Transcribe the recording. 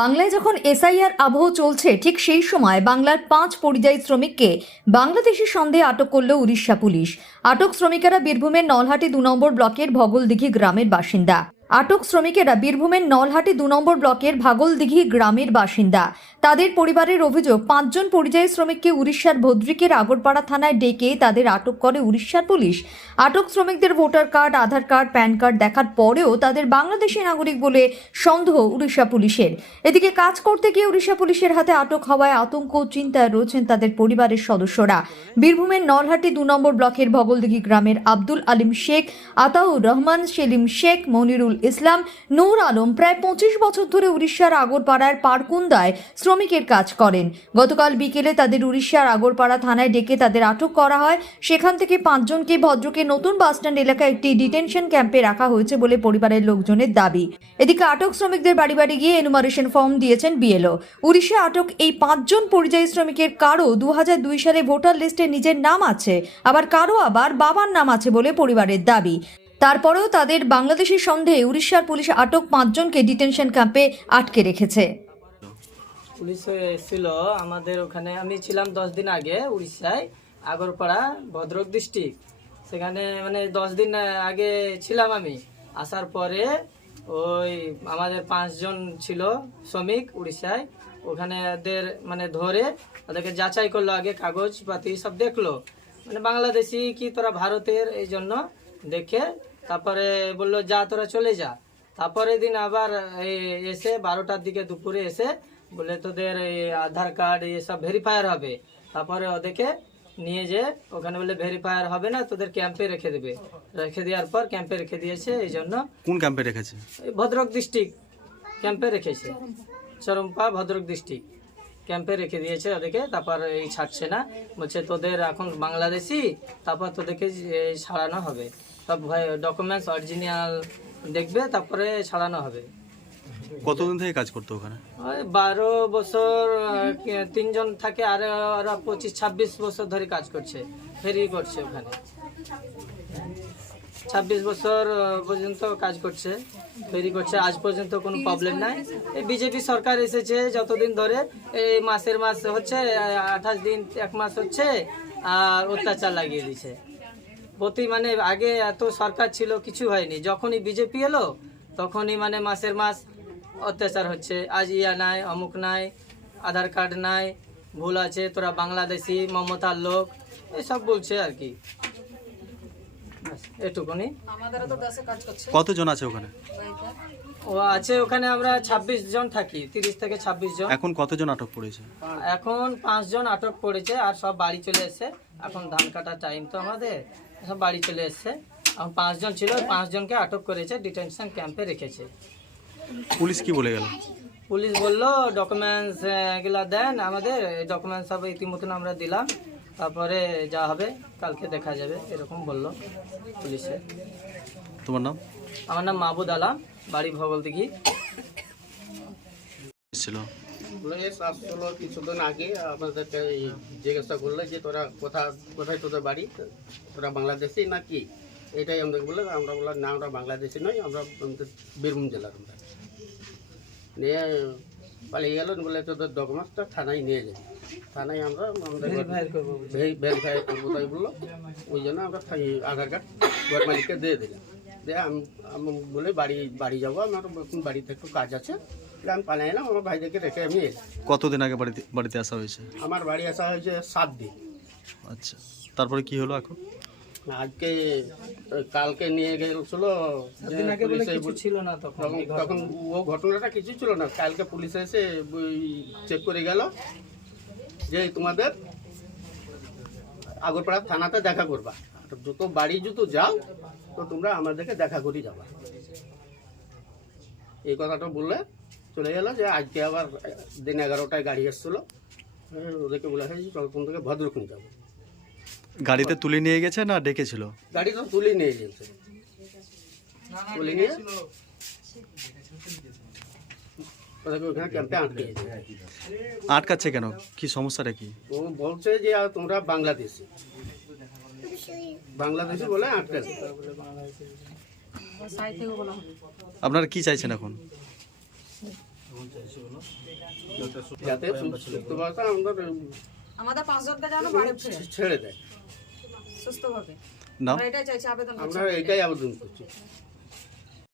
বাংলায় যখন এসআইআর আবহ চলছে, ঠিক সেই সময় বাংলার পাঁচ পরিযায়ী শ্রমিককে বাংলাদেশের সন্দেহে আটক করল উড়িষ্যা পুলিশ। আটক শ্রমিকেরা বীরভূমের নলহাটি দু নম্বর ব্লকের ভগলদিঘি গ্রামের বাসিন্দা। আটক শ্রমিকেরা বীরভূমের নলহাটি দু নম্বর ব্লকের ভাগলদিঘি গ্রামের বাসিন্দা। তাদের পরিবারের অভিযোগ, পাঁচজন পরিযায়ী শ্রমিককে উড়িষ্যার ভদ্রিকের আগরপাড়া থানায় ডেকে তাদের আটক করে উড়িষ্যার পুলিশ। আটক শ্রমিকদের voter card, Aadhaar card, PAN card দেখার পরেও তাদের বাংলাদেশি নাগরিক বলে সন্দেহ উড়িষ্যা পুলিশের। এদিকে কাজ করতে গিয়ে উড়িষ্যা পুলিশের হাতে আটক হওয়ায় আতঙ্ক চিন্তায় রয়েছেন তাদের পরিবারের সদস্যরা। বীরভূমের নলহাটি দু নম্বর ব্লকের ভগলদিঘি গ্রামের আব্দুল আলিম শেখ, আতাউর রহমান, সেলিম শেখ, মনিরুল ইসলাম, নূর আলম প্রায় পঁচিশ বছর ধরে উড়িষ্যার আগরপাড়ার পারকুন্দায় শ্রমিকের কাজ করেন। গতকাল বিকেলে তাদের উড়িষ্যার আগরপাড়া থানায় ডেকে তাদের আটক করা হয়। সেখান থেকে পাঁচজনকে ভদ্রকে নতুন বাসস্ট্যান্ড এলাকায় একটি ডিটেনশন ক্যাম্পে রাখা হয়েছে বলে পরিবারের লোকজনের দাবি। এদিকে আটক শ্রমিকদের বাড়ি বাড়ি গিয়ে এনুমারেশন ফর্ম দিয়েছেন বিএলও। উড়িষ্যা আটক এই পাঁচজন পরিযায়ী শ্রমিকের কারও দু সালে ভোটার লিস্টে নিজের নাম আছে, আবার কারও আবার বাবার নাম আছে বলে পরিবারের দাবি। তারপরেও তাদের বাংলাদেশের সন্দেহে উড়িষ্যার পুলিশ আটক পাঁচজনকে ডিটেনশন ক্যাম্পে আটকে রেখেছে। পুলিশ এসেছিল আমাদের ওখানে। আমি ছিলাম দশ দিন আগে উড়িষ্যায়, আগরপাড়া, ভদ্রক ডিস্ট্রিক্ট। সেখানে মানে দশ দিন আগে ছিলাম আমি। আসার পরে ওই আমাদের পাঁচজন ছিল শ্রমিক উড়িষ্যায়। ওখানে ওদের মানে ধরে ওদেরকে যাচাই করল, আগে কাগজপাতি সব দেখল। মানে বাংলাদেশি কি তোরা ভারতের এই জন্য? দেখে তারপরে বলল, যা তোরা চলে যা। তারপরে দিন আবার এসে বারোটার দিকে দুপুরে এসে বলে তোদের এই আধার কার্ড এসব ভেরিফায়ার হবে। তারপরে ওদেরকে নিয়ে যে ওখানে বলে ভেরিফায়ার হবে না তোদের ক্যাম্পে রেখে দেবে। রেখে দেওয়ার পর ক্যাম্পে রেখে দিয়েছে এই জন্য কোন ক্যাম্পে রেখেছে? এই ভদ্রক ডিস্ট্রিক্ট ক্যাম্পে রেখেছে। চরমপা ভদ্রক ডিস্ট্রিক্ট ক্যাম্পে রেখে দিয়েছে ওদেরকে তারপর এই ছাড়ছে না। বলছে তোদের এখন বাংলাদেশি তারপর তোদেরকে এই ছাড়ানো হবে। সব ডকুমেন্টস অরিজিনাল দেখবে তারপরে ছাড়ানো হবে। কতদিন থেকে কাজ করতো ওখানে? বারো বছর তিনজন থাকে আর ওরা পঁচিশ, ছাব্বিশ বছর ধরে কাজ করছে, ফেরি করছে ওখানে। ছাব্বিশ বছর পর্যন্ত কাজ করছে, ফেরি করছে। আজ পর্যন্ত কোনো প্রবলেম নাই। এই বিজেপি সরকার এসেছে যতদিন ধরে, এই মাসের মাস হচ্ছে আঠাশ দিন, এক মাস হচ্ছে, আর অত্যাচার লাগিয়ে দিছে প্রতি মানে আগে এত সরকার ছিল, কিছু হয়নি। যখনই বিজেপি এলো, তখনই মানে মাসের মাস অত্যাচার হচ্ছে। আজ ইয়া নাই অমুক নাই আধার কার্ড নাই ভুল আছে তোরা বাংলাদেশি মমতার লোক এসব বলছে আর কি। এটুকুনি। কতজন আছে ওখানে? ও আছে ওখানে আমরা ২৬ জন থাকি তিরিশ থেকে ২৬ জন। এখন কতজন আটক পড়েছে? এখন পাঁচজন আটক পড়েছে আর সব বাড়ি চলে এসছে। এখন ধান কাটার টাইম তো আমাদের সব বাড়ি চলে এসছে। এখন পাঁচজন ছিল পাঁচজনকে আটক করেছে ডিটেনশন ক্যাম্পে রেখেছে। পুলিশ কি বলে গেল? পুলিশ বলল ডকুমেন্টস এগুলা দেন আমাদের। ডকুমেন্টস সব ইতিমধ্যে আমরা দিলাম। তারপরে যা হবে কালকে দেখা যাবে এরকম বলল পুলিশে। তোমার নাম? আমার নাম মাহবুদ আলাম বাড়ি ভগলদিঘি ছিল পুলিশ আসছিল কিছুদিন আগে আমাদেরকে এই জিজ্ঞাসা করল যে তোরা কোথা কোথায় তোদের বাড়ি? তোরা বাংলাদেশি না কি এটাই আমাদেরকে বলল আমরা বললাম না আমরা বাংলাদেশি নই আমরা বীরভূম জেলার আমরা। নিয়ে পালিয়ে গেল বলে তোদের ডকুমেন্টসটা থানায় নিয়ে যাবে থানায় আমরা আমাদের ভেরিফাই করব তাই বলল। ওই জন্য আমরা আধার কার্ড ঘর মালিককে দিয়ে দিলাম। দিয়ে আমি বলে বাড়ি বাড়ি যাব আমার বাড়িতে একটু কাজ আছে। আমি পালিয়ে এলাম আমার ভাইদেরকে রেখে আমি কতদিন আগে বাড়িতে বাড়িতে আসা হয়েছে? আমার বাড়ি আসা হয়েছে সাত দিন। আচ্ছা। তারপরে কি হলো এখন? আজকে কালকে নিয়ে গেছিল ছিল না তখন তখন ও ঘটনাটা কিছু ছিল না। কালকে পুলিশ এসে চেক করে গেল যে তোমাদের আগরপাড়া থানাতে দেখা করবা। যত বাড়ি যত যাও তো তোমরা আমাদেরকে দেখা করে যাবা। এই কথাটা বললে চলে গেল যে আজকে আবার দিন এগারোটায় গাড়ি এসেছিল। ওদেরকে বলে চল তুমি থেকে ভদ্রকুন যাব গাড়িতে তুলে নিয়ে গেছে না ডেকেছিল? গাড়ি তো তুলে নিয়ে গেছে। তুলে নিয়ে? আটকাচ্ছে কেন? কি সমস্যাটা কি? ও বলছে যে তোমরা বাংলাদেশি। বাংলাদেশি বলে আটকে আছে। আপনারা কি চাইছেন এখন? যাতে সুস্থভাবে আমরা আমাদের পাঁচজনকে যেন বাড়ি ফিরে। ছেড়ে দেয়। সুস্থভাবে। নাম আমরা এটাই চাইছি আবেদন করছি। আমরা এটাই আবেদন করছি।